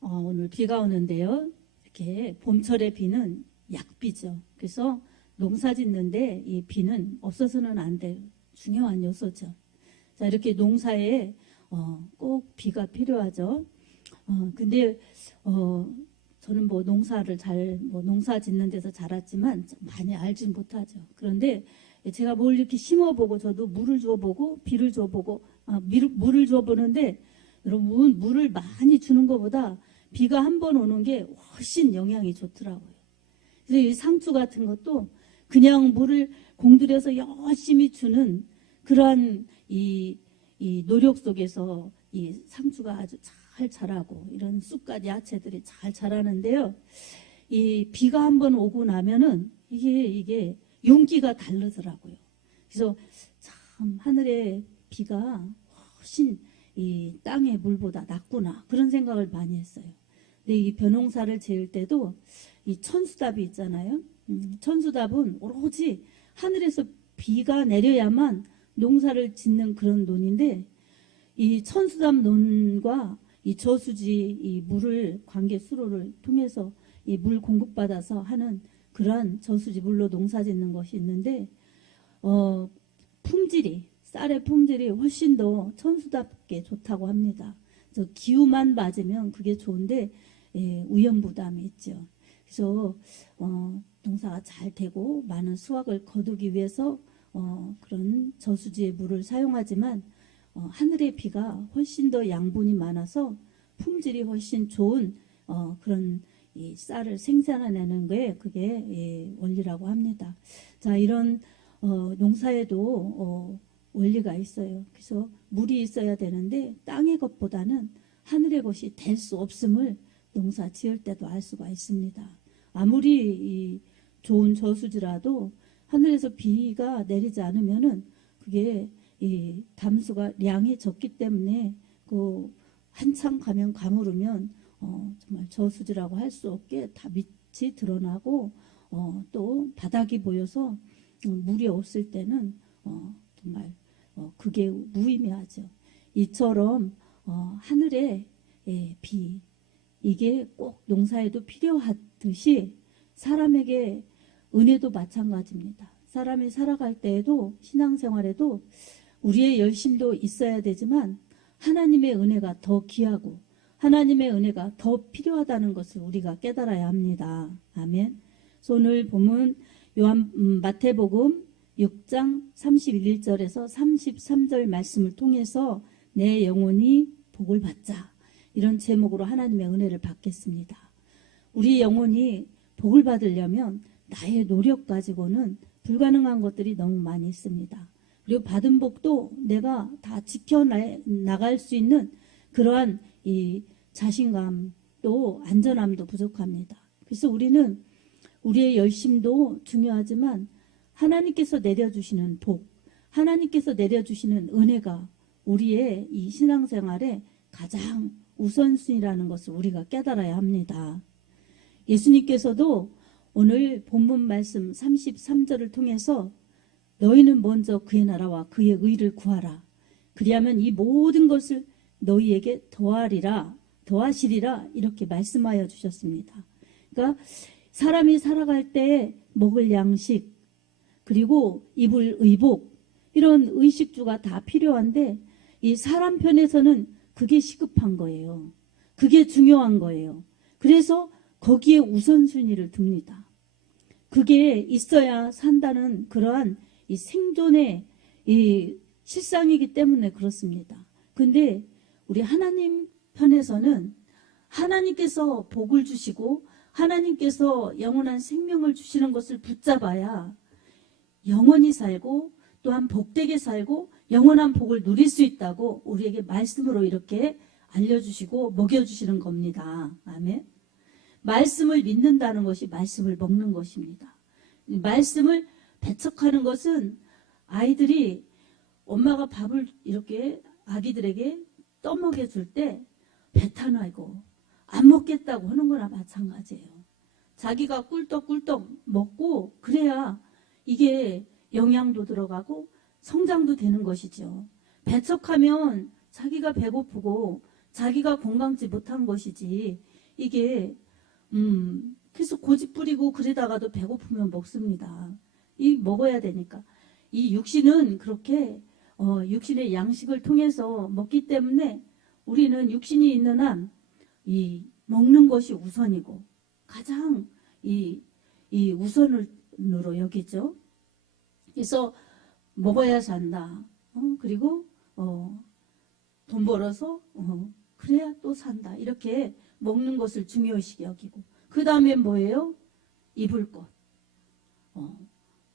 오늘 비가 오는데요. 이렇게 봄철의 비는 약비죠. 그래서 농사 짓는데 이 비는 없어서는 안 될 중요한 요소죠. 자, 이렇게 농사에 꼭 비가 필요하죠. 근데 저는 뭐 농사를 농사 짓는 데서 자랐지만 많이 알진 못하죠. 그런데 제가 뭘 이렇게 심어보고 저도 물을 줘보고 비를 줘보고 물을 줘보는데 여러분 물을 많이 주는 것보다 비가 한 번 오는 게 훨씬 영향이 좋더라고요. 그래서 이 상추 같은 것도 그냥 물을 공들여서 열심히 주는 그러한 이 노력 속에서 이 상추가 아주 잘 자라고 이런 쑥갓 야채들이 잘 자라는데요. 이 비가 한 번 오고 나면은 이게 용기가 다르더라고요. 그래서 참 하늘의 비가 훨씬 이 땅의 물보다 낫구나 그런 생각을 많이 했어요. 근데 이 벼농사를 지을 때도 이 천수답이 있잖아요. 천수답은 오로지 하늘에서 비가 내려야만 농사를 짓는 그런 논인데 이 천수답 논과 이 저수지 이 물을 관계 수로를 통해서 이 물 공급받아서 하는 그러한 저수지 물로 농사 짓는 것이 있는데 품질이 쌀의 품질이 훨씬 더 천수답게 좋다고 합니다. 그래서 기후만 맞으면 그게 좋은데 위험부담이 있죠. 그래서 농사가 잘 되고 많은 수확을 거두기 위해서 그런 저수지의 물을 사용하지만 하늘의 비가 훨씬 더 양분이 많아서 품질이 훨씬 좋은 그런 이 쌀을 생산해내는 게 그게 원리라고 합니다. 자, 이런 농사에도 원리가 있어요. 그래서 물이 있어야 되는데 땅의 것보다는 하늘의 것이 될 수 없음을 농사 지을 때도 알 수가 있습니다. 아무리 이 좋은 저수지라도 하늘에서 비가 내리지 않으면은 그게 이 담수가 양이 적기 때문에 그 한참 가면 가물으면 정말 저수지라고 할 수 없게 다 밑이 드러나고 또 바닥이 보여서 물이 없을 때는 정말 그게 무의미하죠. 이처럼 하늘의 비 이게 꼭 농사에도 필요하듯이 사람에게 은혜도 마찬가지입니다. 사람이 살아갈 때에도 신앙생활에도 우리의 열심도 있어야 되지만 하나님의 은혜가 더 귀하고 하나님의 은혜가 더 필요하다는 것을 우리가 깨달아야 합니다. 아멘. 오늘 보면 마태복음 6장 31절에서 33절 말씀을 통해서 내 영혼이 복을 받자 이런 제목으로 하나님의 은혜를 받겠습니다. 우리 영혼이 복을 받으려면 나의 노력 가지고는 불가능한 것들이 너무 많이 있습니다. 그리고 받은 복도 내가 다 지켜나갈 수 있는 그러한 이 자신감도 안전함도 부족합니다. 그래서 우리는 우리의 열심도 중요하지만 하나님께서 내려주시는 복, 하나님께서 내려주시는 은혜가 우리의 이 신앙생활에 가장 우선순위라는 것을 우리가 깨달아야 합니다. 예수님께서도 오늘 본문 말씀 33절을 통해서 너희는 먼저 그의 나라와 그의 의를 구하라. 그리하면 이 모든 것을 너희에게 더하시리라 이렇게 말씀하여 주셨습니다. 그러니까 사람이 살아갈 때 먹을 양식 그리고 입을 의복 이런 의식주가 다 필요한데 이 사람 편에서는 그게 시급한 거예요. 그게 중요한 거예요. 그래서 거기에 우선순위를 둡니다. 그게 있어야 산다는 그러한 이 생존의 이 실상이기 때문에 그렇습니다. 근데 우리 하나님 편에서는 하나님께서 복을 주시고 하나님께서 영원한 생명을 주시는 것을 붙잡아야 영원히 살고 또한 복되게 살고 영원한 복을 누릴 수 있다고 우리에게 말씀으로 이렇게 알려주시고 먹여주시는 겁니다. 아멘. 말씀을 믿는다는 것이 말씀을 먹는 것입니다. 말씀을 배척하는 것은 아이들이 엄마가 밥을 이렇게 아기들에게 떠먹여 줄 때 배타나고 안 먹겠다고 하는 거나 마찬가지예요. 자기가 꿀떡꿀떡 먹고 그래야 이게 영양도 들어가고 성장도 되는 것이죠. 배척하면 자기가 배고프고 자기가 건강지 못한 것이지 이게 그래서 고집 부리고 그러다가도 배고프면 먹습니다. 이 먹어야 되니까. 이 육신은 그렇게 육신의 양식을 통해서 먹기 때문에 우리는 육신이 있는 한 이 먹는 것이 우선이고 가장 이 우선으로 여기죠. 그래서 먹어야 산다. 그리고 돈 벌어서 그래야 또 산다. 이렇게 먹는 것을 중요시 여기고 그 다음에 뭐예요? 입을 것.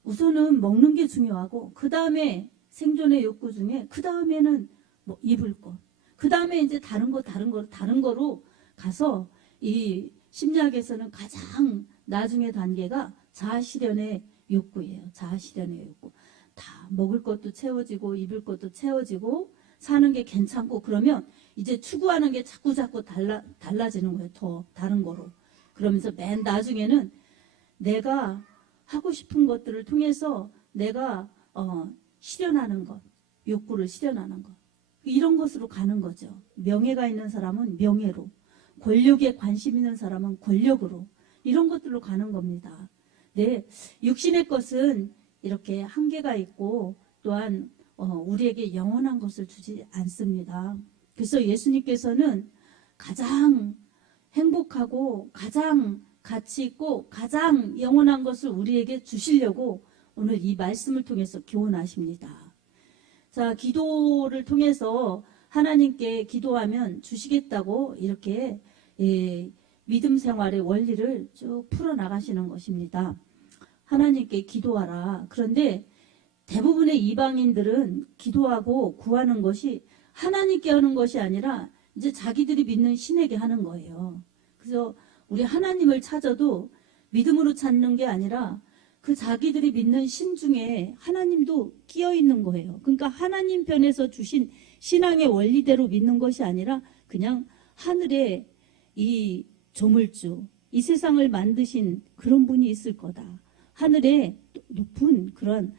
우선은 먹는 게 중요하고 그 다음에 생존의 욕구 중에 그 다음에는 뭐 입을 것. 그 다음에 이제 다른 거로 가서 이 심리학에서는 가장 나중의 단계가 자아실현의 욕구예요. 자아실현의 욕구. 다 먹을 것도 채워지고 입을 것도 채워지고 사는 게 괜찮고 그러면 이제 추구하는 게 자꾸 달라지는 거예요. 더 다른 거로. 그러면서 맨 나중에는 내가 하고 싶은 것들을 통해서 내가 실현하는 것, 욕구를 실현하는 것. 이런 것으로 가는 거죠. 명예가 있는 사람은 명예로, 권력에 관심 있는 사람은 권력으로 이런 것들로 가는 겁니다. 네, 육신의 것은 이렇게 한계가 있고 또한 우리에게 영원한 것을 주지 않습니다. 그래서 예수님께서는 가장 행복하고 가장 가치 있고 가장 영원한 것을 우리에게 주시려고 오늘 이 말씀을 통해서 교훈하십니다. 자, 기도를 통해서 하나님께 기도하면 주시겠다고 이렇게 믿음 생활의 원리를 쭉 풀어나가시는 것입니다. 하나님께 기도하라. 그런데 대부분의 이방인들은 기도하고 구하는 것이 하나님께 하는 것이 아니라 이제 자기들이 믿는 신에게 하는 거예요. 그래서 우리 하나님을 찾아도 믿음으로 찾는 게 아니라 그 자기들이 믿는 신 중에 하나님도 끼어 있는 거예요. 그러니까 하나님 편에서 주신 신앙의 원리대로 믿는 것이 아니라 그냥 하늘에 이 조물주, 이 세상을 만드신 그런 분이 있을 거다. 하늘에 높은 그런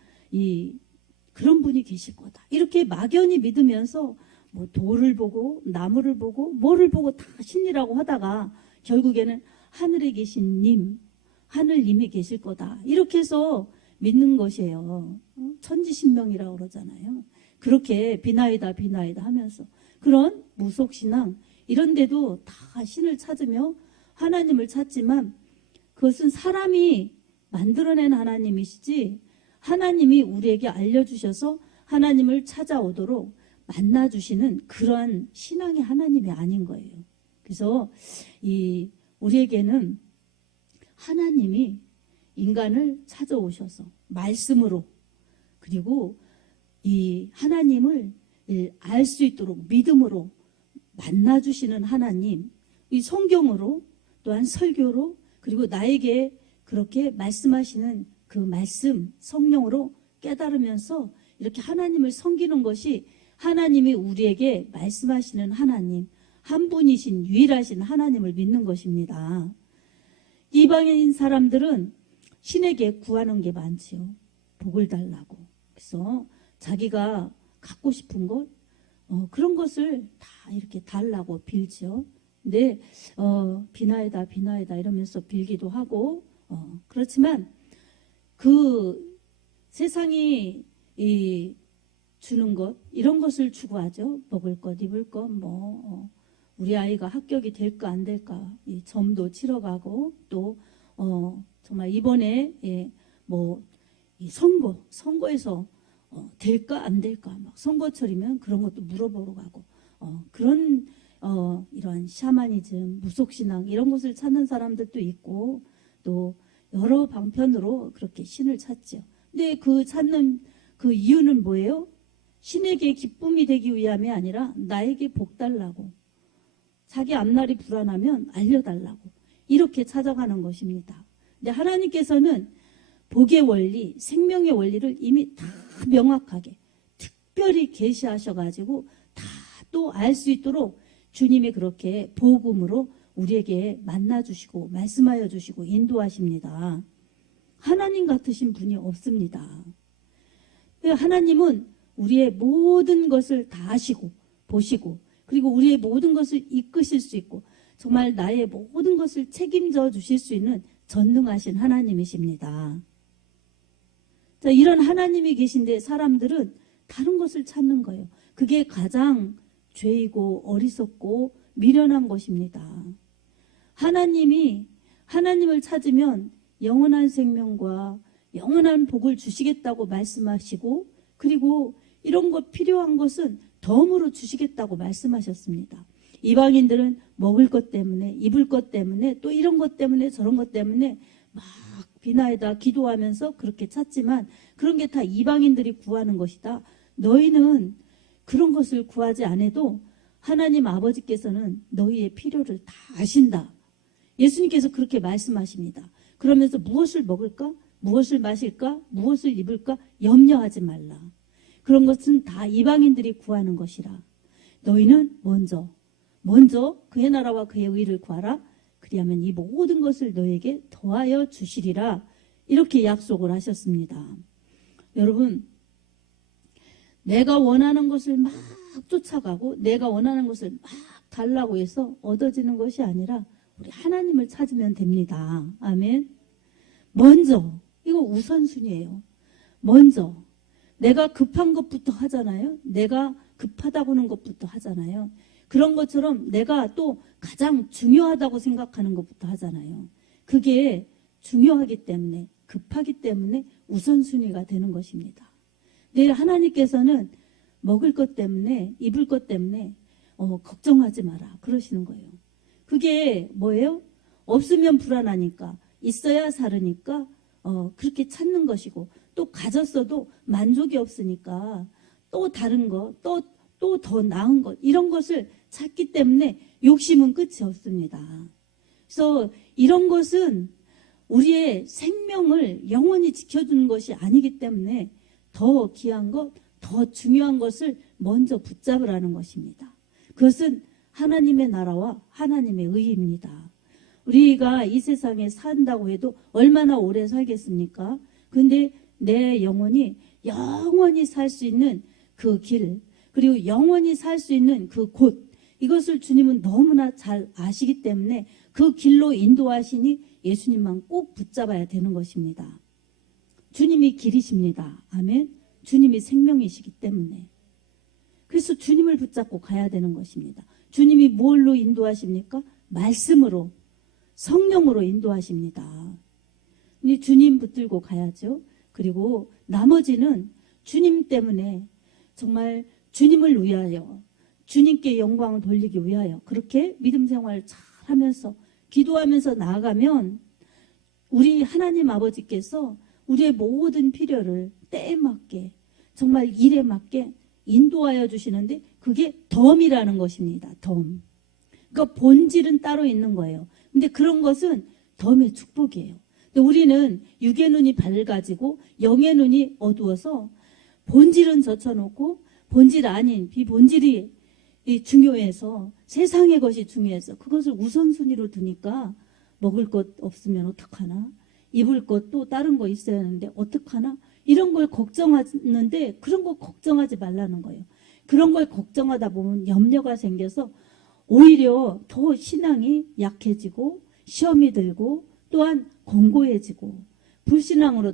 분이 계실 거다. 이렇게 막연히 믿으면서 뭐 돌을 보고 나무를 보고 뭐를 보고 다 신이라고 하다가 결국에는 하늘에 계신 님, 하늘님이 계실 거다. 이렇게 해서 믿는 것이에요. 천지신명이라고 그러잖아요. 그렇게 비나이다 하면서 그런 무속신앙 이런 데도 다 신을 찾으며 하나님을 찾지만 그것은 사람이 만들어낸 하나님이시지 하나님이 우리에게 알려주셔서 하나님을 찾아오도록 만나주시는 그러한 신앙의 하나님이 아닌 거예요. 그래서 우리에게는 하나님이 인간을 찾아오셔서 말씀으로 그리고 이 하나님을 알 수 있도록 믿음으로 만나주시는 하나님, 이 성경으로 또한 설교로 그리고 나에게 그렇게 말씀하시는 그 말씀 성령으로 깨달으면서 이렇게 하나님을 섬기는 것이 하나님이 우리에게 말씀하시는 하나님, 한 분이신 유일하신 하나님을 믿는 것입니다. 이방인 사람들은 신에게 구하는 게 많지요. 복을 달라고. 그래서 자기가 갖고 싶은 것 그런 것을 다 이렇게 달라고 빌죠. 근데 비나이다 이러면서 빌기도 하고 그렇지만 그 세상이 주는 것 이런 것을 추구하죠. 먹을 것, 입을 것, 우리 아이가 합격이 될까 안 될까 이 점도 치러 가고 또 정말 이번에 이 선거에서 될까 안 될까 막 선거철이면 그런 것도 물어보러 가고 그런 이러한 샤머니즘, 무속신앙 이런 것을 찾는 사람들도 있고 또 여러 방편으로 그렇게 신을 찾죠. 근데 그 찾는 그 이유는 뭐예요? 신에게 기쁨이 되기 위함이 아니라 나에게 복 달라고 자기 앞날이 불안하면 알려달라고 이렇게 찾아가는 것입니다. 근데 하나님께서는 복의 원리, 생명의 원리를 이미 다 명확하게 특별히 계시하셔가지고 다 또 알 수 있도록 주님이 그렇게 복음으로 우리에게 만나주시고 말씀하여 주시고 인도하십니다. 하나님 같으신 분이 없습니다. 하나님은 우리의 모든 것을 다 아시고 보시고 그리고 우리의 모든 것을 이끄실 수 있고 정말 나의 모든 것을 책임져 주실 수 있는 전능하신 하나님이십니다. 자, 이런 하나님이 계신데 사람들은 다른 것을 찾는 거예요. 그게 가장 죄이고 어리석고 미련한 것입니다. 하나님을 찾으면 영원한 생명과 영원한 복을 주시겠다고 말씀하시고, 그리고 이런 것 필요한 것은 덤으로 주시겠다고 말씀하셨습니다. 이방인들은 먹을 것 때문에, 입을 것 때문에, 또 이런 것 때문에 저런 것 때문에 막 비나이다 기도하면서 그렇게 찾지만, 그런 게 다 이방인들이 구하는 것이다. 너희는 그런 것을 구하지 않아도 하나님 아버지께서는 너희의 필요를 다 아신다. 예수님께서 그렇게 말씀하십니다. 그러면서 무엇을 먹을까? 무엇을 마실까? 무엇을 입을까? 염려하지 말라. 그런 것은 다 이방인들이 구하는 것이라. 너희는 먼저 그의 나라와 그의 의를 구하라. 그리하면 이 모든 것을 너에게 더하여 주시리라. 이렇게 약속을 하셨습니다. 여러분, 내가 원하는 것을 막 쫓아가고 내가 원하는 것을 막 달라고 해서 얻어지는 것이 아니라 우리 하나님을 찾으면 됩니다. 아멘. 먼저, 이거 우선순위예요. 먼저 내가 급한 것부터 하잖아요. 내가 급하다고 하는 것부터 하잖아요. 그런 것처럼 내가 또 가장 중요하다고 생각하는 것부터 하잖아요. 그게 중요하기 때문에, 급하기 때문에 우선순위가 되는 것입니다. 네, 하나님께서는 먹을 것 때문에, 입을 것 때문에 걱정하지 마라 그러시는 거예요. 그게 뭐예요? 없으면 불안하니까, 있어야 살으니까 그렇게 찾는 것이고, 또 가졌어도 만족이 없으니까 또 다른 것, 또 더 나은 것, 이런 것을 찾기 때문에 욕심은 끝이 없습니다. 그래서 이런 것은 우리의 생명을 영원히 지켜주는 것이 아니기 때문에 더 귀한 것, 더 중요한 것을 먼저 붙잡으라는 것입니다. 그것은 하나님의 나라와 하나님의 의입니다. 우리가 이 세상에 산다고 해도 얼마나 오래 살겠습니까? 근데 내 영혼이 영원히 살 수 있는 그 길, 그리고 영원히 살 수 있는 그 곳, 이것을 주님은 너무나 잘 아시기 때문에 그 길로 인도하시니 예수님만 꼭 붙잡아야 되는 것입니다. 주님이 길이십니다. 아멘. 주님이 생명이시기 때문에. 그래서 주님을 붙잡고 가야 되는 것입니다. 주님이 뭘로 인도하십니까? 말씀으로, 성령으로 인도하십니다. 주님 붙들고 가야죠. 그리고 나머지는 주님 때문에 정말 주님을 위하여, 주님께 영광을 돌리기 위하여 그렇게 믿음 생활을 잘 하면서 기도하면서 나아가면 우리 하나님 아버지께서 우리의 모든 필요를 때에 맞게, 정말 일에 맞게 인도하여 주시는데, 그게 덤이라는 것입니다. 덤. 그러니까 본질은 따로 있는 거예요. 근데 그런 것은 덤의 축복이에요. 근데 우리는 육의 눈이 밝아지고 영의 눈이 어두워서 본질은 젖혀놓고 본질 아닌 비본질이 중요해서, 세상의 것이 중요해서 그것을 우선순위로 두니까 먹을 것 없으면 어떡하나, 입을 것 또 다른 거 있어야 하는데 어떡하나, 이런 걸 걱정하는데 그런 거 걱정하지 말라는 거예요. 그런 걸 걱정하다 보면 염려가 생겨서 오히려 더 신앙이 약해지고 시험이 들고 또한 공고해지고 불신앙으로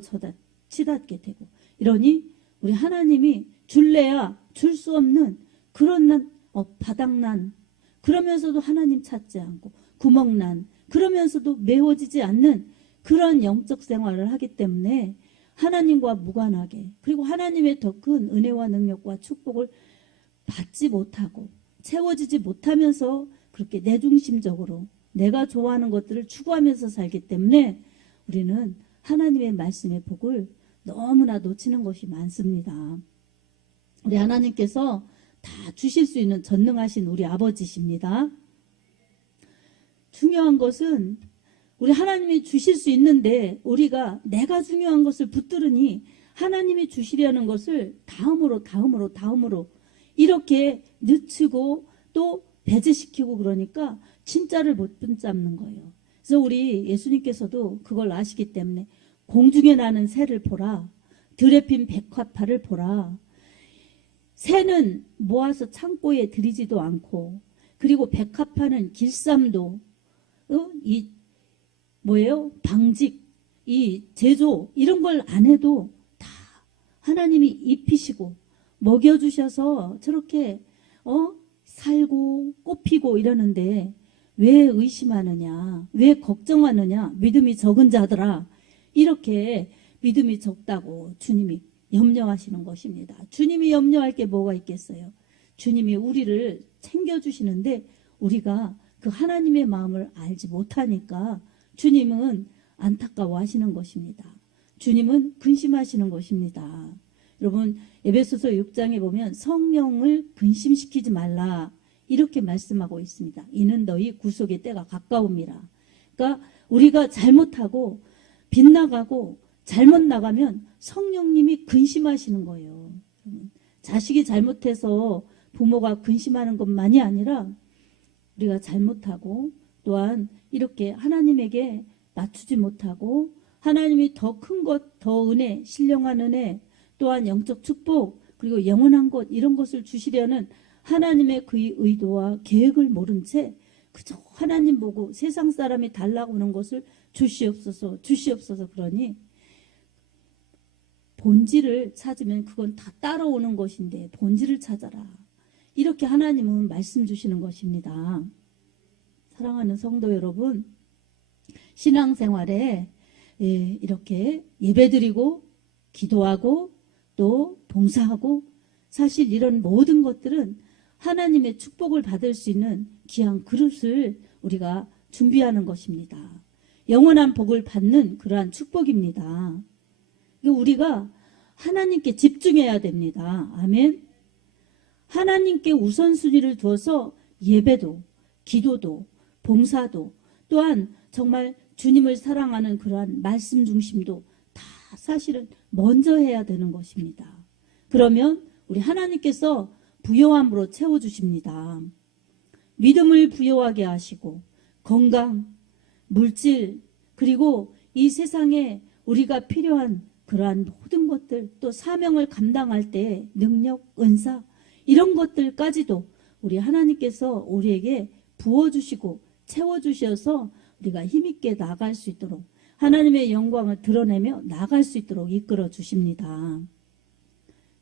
치닫게 되고, 이러니 우리 하나님이 줄래야 줄 수 없는 그런 바닥난, 그러면서도 하나님 찾지 않고 구멍난, 그러면서도 메워지지 않는 그런 영적 생활을 하기 때문에 하나님과 무관하게, 그리고 하나님의 더 큰 은혜와 능력과 축복을 받지 못하고 채워지지 못하면서 그렇게 내중심적으로 내가 좋아하는 것들을 추구하면서 살기 때문에 우리는 하나님의 말씀의 복을 너무나 놓치는 것이 많습니다. 우리 하나님께서 다 주실 수 있는 전능하신 우리 아버지십니다. 중요한 것은 우리 하나님이 주실 수 있는데 우리가 내가 중요한 것을 붙들으니 하나님이 주시려는 것을 다음으로 이렇게 늦추고 또 배제시키고, 그러니까 진짜를 못 붙잡는 거예요. 그래서 우리 예수님께서도 그걸 아시기 때문에 공중에 나는 새를 보라, 들에 핀 백화파를 보라. 새는 모아서 창고에 들이지도 않고 그리고 백합하는 길쌈도 이 뭐예요? 방직, 이 제조 이런 걸 안 해도 다 하나님이 입히시고 먹여주셔서 저렇게 살고 꽃피고 이러는데 왜 의심하느냐, 왜 걱정하느냐, 믿음이 적은 자들아, 이렇게 믿음이 적다고 주님이 염려하시는 것입니다. 주님이 염려할 게 뭐가 있겠어요? 주님이 우리를 챙겨주시는데 우리가 그 하나님의 마음을 알지 못하니까 주님은 안타까워하시는 것입니다. 주님은 근심하시는 것입니다. 여러분, 에베소서 6장에 보면 성령을 근심시키지 말라 이렇게 말씀하고 있습니다. 이는 너희 구속의 때가 가까움이라. 그러니까 우리가 잘못하고 빗나가고 잘못 나가면 성령님이 근심하시는 거예요. 자식이 잘못해서 부모가 근심하는 것만이 아니라 우리가 잘못하고 또한 이렇게 하나님에게 맞추지 못하고 하나님이 더 큰 것, 더 은혜, 신령한 은혜, 또한 영적 축복, 그리고 영원한 것 이런 것을 주시려는 하나님의 그 의도와 계획을 모른 채 그저 하나님 보고 세상 사람이 달라고 하는 것을 주시옵소서 주시옵소서 그러니 본질을 찾으면 그건 다 따라오는 것인데 본질을 찾아라. 이렇게 하나님은 말씀 주시는 것입니다. 사랑하는 성도 여러분, 신앙생활에 이렇게 예배드리고 기도하고 또 봉사하고 사실 이런 모든 것들은 하나님의 축복을 받을 수 있는 귀한 그릇을 우리가 준비하는 것입니다. 영원한 복을 받는 그러한 축복입니다. 우리가 하나님께 집중해야 됩니다. 아멘. 하나님께 우선순위를 두어서 예배도 기도도 봉사도 또한 정말 주님을 사랑하는 그러한 말씀 중심도 다 사실은 먼저 해야 되는 것입니다. 그러면 우리 하나님께서 부요함으로 채워주십니다. 믿음을 부요하게 하시고 건강, 물질 그리고 이 세상에 우리가 필요한 그러한 모든 것들 또 사명을 감당할 때 능력, 은사 이런 것들까지도 우리 하나님께서 우리에게 부어주시고 채워주셔서 우리가 힘있게 나아갈 수 있도록 하나님의 영광을 드러내며 나아갈 수 있도록 이끌어 주십니다.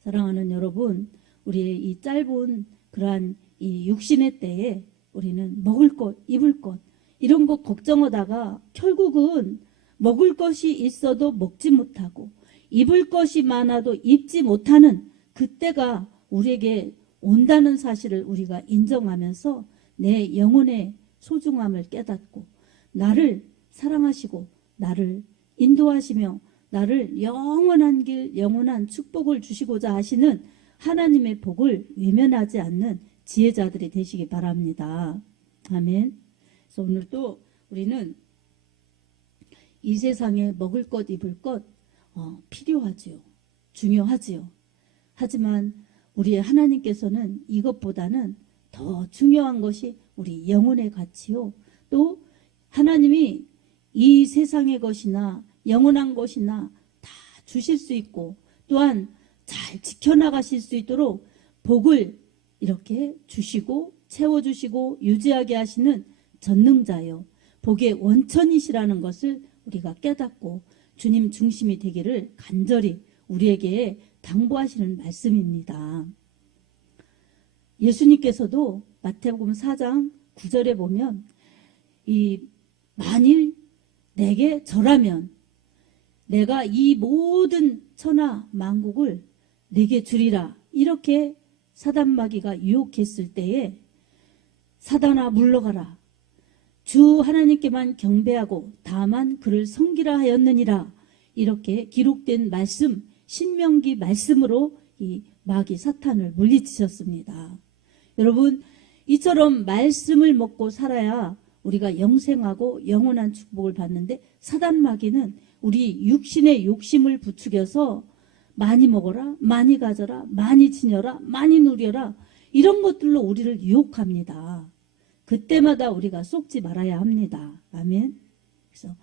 사랑하는 여러분, 우리의 이 짧은 그러한 이 육신의 때에 우리는 먹을 것, 입을 것 이런 것 걱정하다가 결국은 먹을 것이 있어도 먹지 못하고 입을 것이 많아도 입지 못하는 그때가 우리에게 온다는 사실을 우리가 인정하면서 내 영혼의 소중함을 깨닫고 나를 사랑하시고 나를 인도하시며 나를 영원한 길, 영원한 축복을 주시고자 하시는 하나님의 복을 외면하지 않는 지혜자들이 되시기 바랍니다. 아멘. 그래서 오늘 또 우리는 이 세상에 먹을 것, 입을 것 필요하지요. 중요하지요. 하지만 우리의 하나님께서는 이것보다는 더 중요한 것이 우리 영혼의 가치요. 또 하나님이 이 세상의 것이나 영원한 것이나 다 주실 수 있고 또한 잘 지켜나가실 수 있도록 복을 이렇게 주시고 채워주시고 유지하게 하시는 전능자요. 복의 원천이시라는 것을 우리가 깨닫고 주님 중심이 되기를 간절히 우리에게 당부하시는 말씀입니다. 예수님께서도 마태복음 4장 9절에 보면 이 만일 내게 절하면 내가 이 모든 천하 만국을 네게 주리라 이렇게 사단마귀가 유혹했을 때에 사단아 물러가라 주 하나님께만 경배하고 다만 그를 섬기라 하였느니라 이렇게 기록된 말씀 신명기 말씀으로 이 마귀 사탄을 물리치셨습니다. 여러분 이처럼 말씀을 먹고 살아야 우리가 영생하고 영원한 축복을 받는데 사단 마귀는 우리 육신의 욕심을 부추겨서 많이 먹어라, 많이 가져라, 많이 지녀라, 많이 누려라 이런 것들로 우리를 유혹합니다. 그때마다 우리가 속지 말아야 합니다. 아멘. 그래서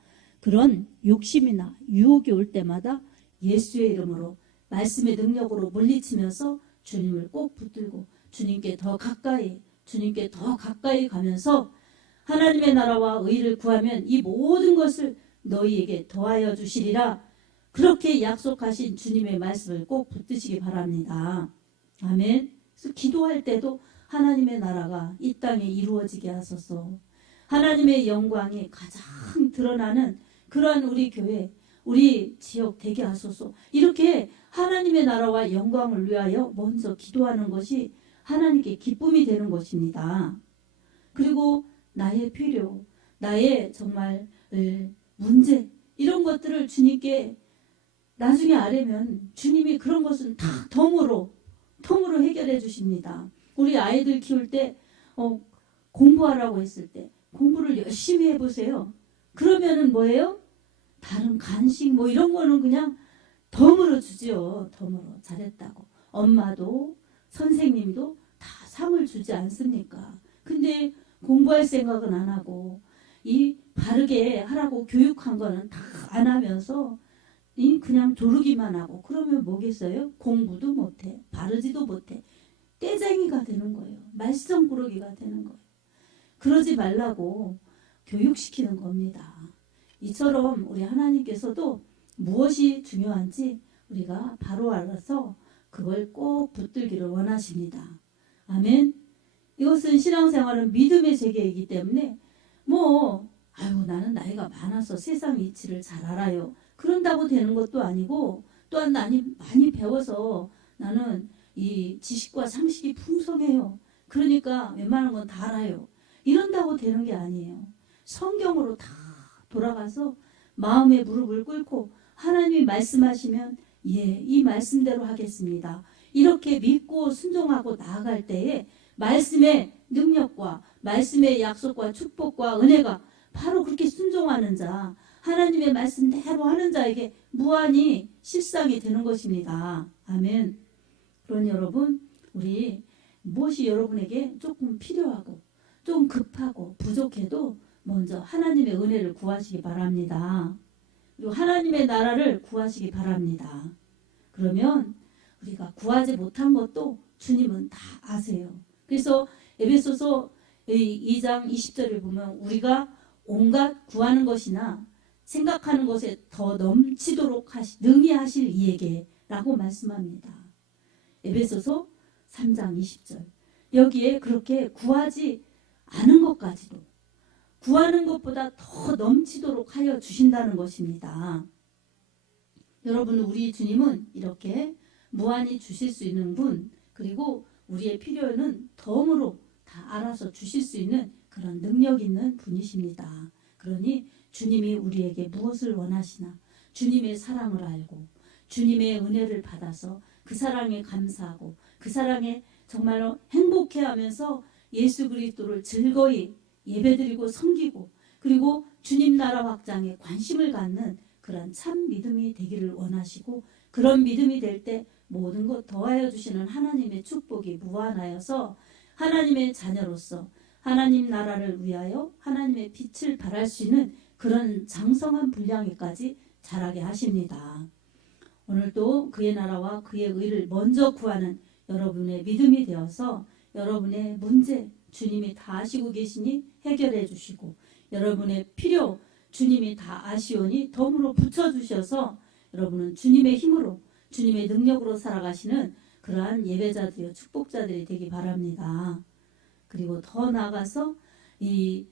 그런 욕심이나 유혹이 올 때마다 예수의 이름으로 말씀의 능력으로 물리치면서 주님을 꼭 붙들고 주님께 더 가까이 주님께 더 가까이 가면서 하나님의 나라와 의를 구하면 이 모든 것을 너희에게 더하여 주시리라. 그렇게 약속하신 주님의 말씀을 꼭 붙드시기 바랍니다. 아멘. 그래서 기도할 때도 하나님의 나라가 이 땅에 이루어지게 하소서. 하나님의 영광이 가장 드러나는 그러한 우리 교회, 우리 지역 되게 하소서. 이렇게 하나님의 나라와 영광을 위하여 먼저 기도하는 것이 하나님께 기쁨이 되는 것입니다. 그리고 나의 필요, 나의 정말 문제, 이런 것들을 주님께 나중에 아뢰면 주님이 그런 것은 다 덤으로 해결해 주십니다. 우리 아이들 키울 때 공부하라고 했을 때 공부를 열심히 해보세요. 그러면은 뭐예요? 다른 간식 뭐 이런 거는 그냥 덤으로 주지요. 덤으로 잘했다고. 엄마도 선생님도 다 상을 주지 않습니까? 근데 공부할 생각은 안 하고 이 바르게 하라고 교육한 거는 다 안 하면서 그냥 조르기만 하고 그러면 뭐겠어요? 공부도 못해. 바르지도 못해. 떼쟁이가 되는 거예요. 말썽꾸러기가 되는 거예요. 그러지 말라고 교육시키는 겁니다. 이처럼 우리 하나님께서도 무엇이 중요한지 우리가 바로 알아서 그걸 꼭 붙들기를 원하십니다. 아멘. 이것은 신앙생활은 믿음의 세계이기 때문에 나는 나이가 많아서 세상 이치를 잘 알아요. 그런다고 되는 것도 아니고 또한 많이 배워서 나는 이 지식과 상식이 풍성해요. 그러니까 웬만한 건 다 알아요. 이런다고 되는 게 아니에요. 성경으로 다 돌아가서 마음의 무릎을 꿇고 하나님이 말씀하시면 이 말씀대로 하겠습니다. 이렇게 믿고 순종하고 나아갈 때에 말씀의 능력과 말씀의 약속과 축복과 은혜가 바로 그렇게 순종하는 자, 하나님의 말씀대로 하는 자에게 무한히 실상이 되는 것입니다. 아멘. 그러니 여러분, 우리 무엇이 여러분에게 조금 필요하고 좀 급하고 부족해도 먼저 하나님의 은혜를 구하시기 바랍니다. 그리고 하나님의 나라를 구하시기 바랍니다. 그러면 우리가 구하지 못한 것도 주님은 다 아세요. 그래서 에베소서 2장 20절을 보면 우리가 온갖 구하는 것이나 생각하는 것에 더 넘치도록 능히 하실 이에게 라고 말씀합니다. 에베소서 3장 20절. 여기에 그렇게 구하지 않은 것까지도 구하는 것보다 더 넘치도록 하여 주신다는 것입니다. 여러분, 우리 주님은 이렇게 무한히 주실 수 있는 분, 그리고 우리의 필요는 덤으로 다 알아서 주실 수 있는 그런 능력 있는 분이십니다. 그러니 주님이 우리에게 무엇을 원하시나 주님의 사랑을 알고 주님의 은혜를 받아서 그 사랑에 감사하고 그 사랑에 정말로 행복해하면서 예수 그리스도를 즐거이 예배드리고 섬기고 그리고 주님 나라 확장에 관심을 갖는 그런 참 믿음이 되기를 원하시고 그런 믿음이 될 때 모든 것 더하여 주시는 하나님의 축복이 무한하여서 하나님의 자녀로서 하나님 나라를 위하여 하나님의 빛을 발할 수 있는 그런 장성한 분량에까지 자라게 하십니다. 오늘도 그의 나라와 그의 의를 먼저 구하는 여러분의 믿음이 되어서 여러분의 문제 주님이 다 아시고 계시니 해결해 주시고 여러분의 필요 주님이 다 아시오니 덤으로 붙여주셔서 여러분은 주님의 힘으로 주님의 능력으로 살아가시는 그러한 예배자들이요 축복자들이 되기 바랍니다. 그리고 더 나아가서 이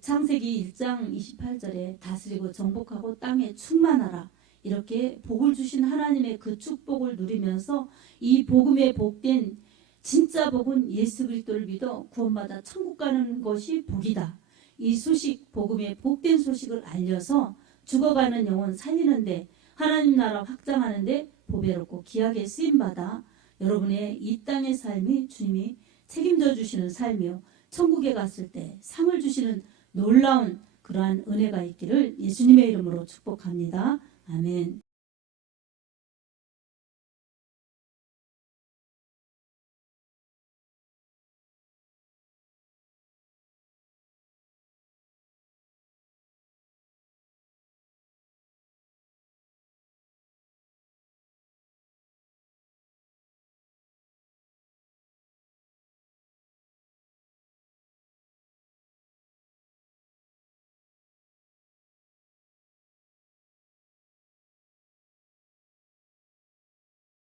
창세기 1장 28절에 다스리고 정복하고 땅에 충만하라 이렇게 복을 주신 하나님의 그 축복을 누리면서 이 복음에 복된 진짜 복은 예수 그리스도를 믿어 구원받아 천국 가는 것이 복이다. 이 소식 복음의 복된 소식을 알려서 죽어가는 영혼 살리는데 하나님 나라 확장하는데 보배롭고 귀하게 쓰임받아 여러분의 이 땅의 삶이 주님이 책임져 주시는 삶이요 천국에 갔을 때 상을 주시는 놀라운 그러한 은혜가 있기를 예수님의 이름으로 축복합니다. 아멘.